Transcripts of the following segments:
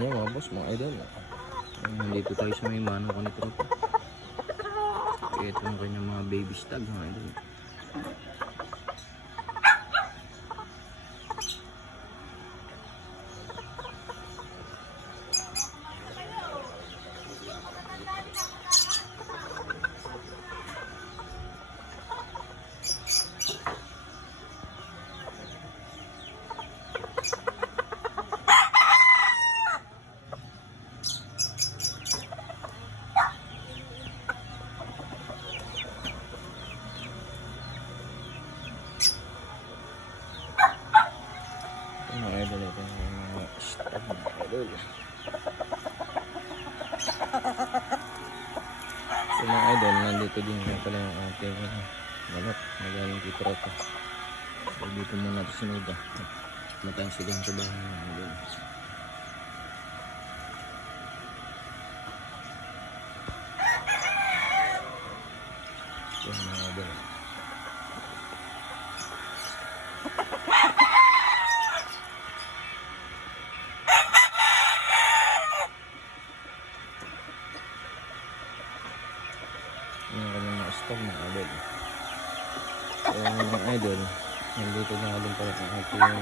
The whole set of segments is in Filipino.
Ayan mga boss, mga idol. Nandito tayo sa may mano ko ni tropa. Ito ang kanyang mga baby stag mga idol. Mga idol, ito yung mga stag mga idol. So mga idol, nandito din pala yung ating manok. Magaling kay tropa. So dito muna ito sinuga. Matayang silang sa bahay mga idol. So mga idol, yung kanyang mga stag mga idol. So mga idol, nandito na din pala ang ating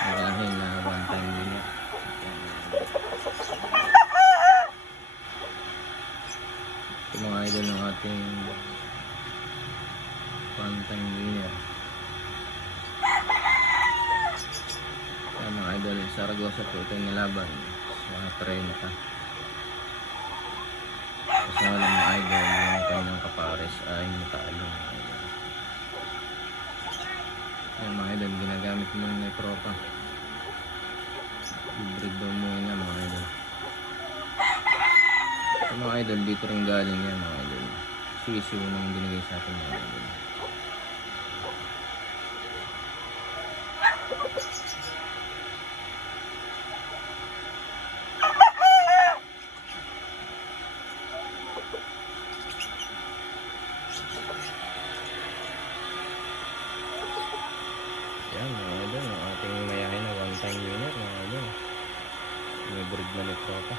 magahin na one time unit. Ito mga idol ng ating one time winner. Kaya mga idol, Saragossa po ito yung nilaban sa 30. Kasi nga lang mga idol, yung kanyang kapares ay natalo. Ayan mga idol, ginagamit mo na tropa. I-breed daw mo na mga idol. So mga idol, dito rin galing yan mga idol. Sisiw nang binigay sa atin mga idol. Yan mga idol, ang ating mayahin na one time winner mga idol. May breed na nito pa.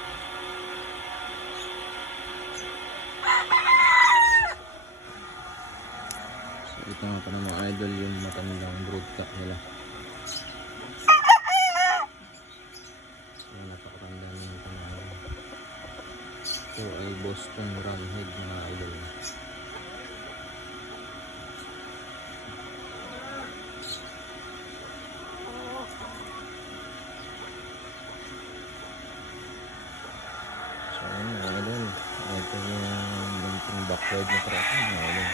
So ito nga pa na mga idol yung matandang brood cock nila. So napakatanda na ito mga idol. Ito ay Boston Roundhead mga idol. So ayun mga idol, ito yung bunting backyard na tropa mga idol.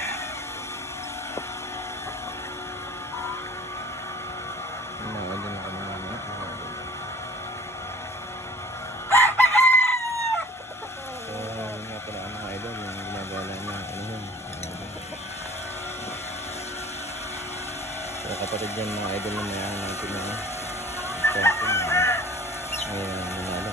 Mga idol na kami mga idol. So yun nga pala mga idol, yung ginagala niya ano yun mga idol. So kapatid yan mga idol na mayahan natin na ito mga idol. Ngayon nanalo.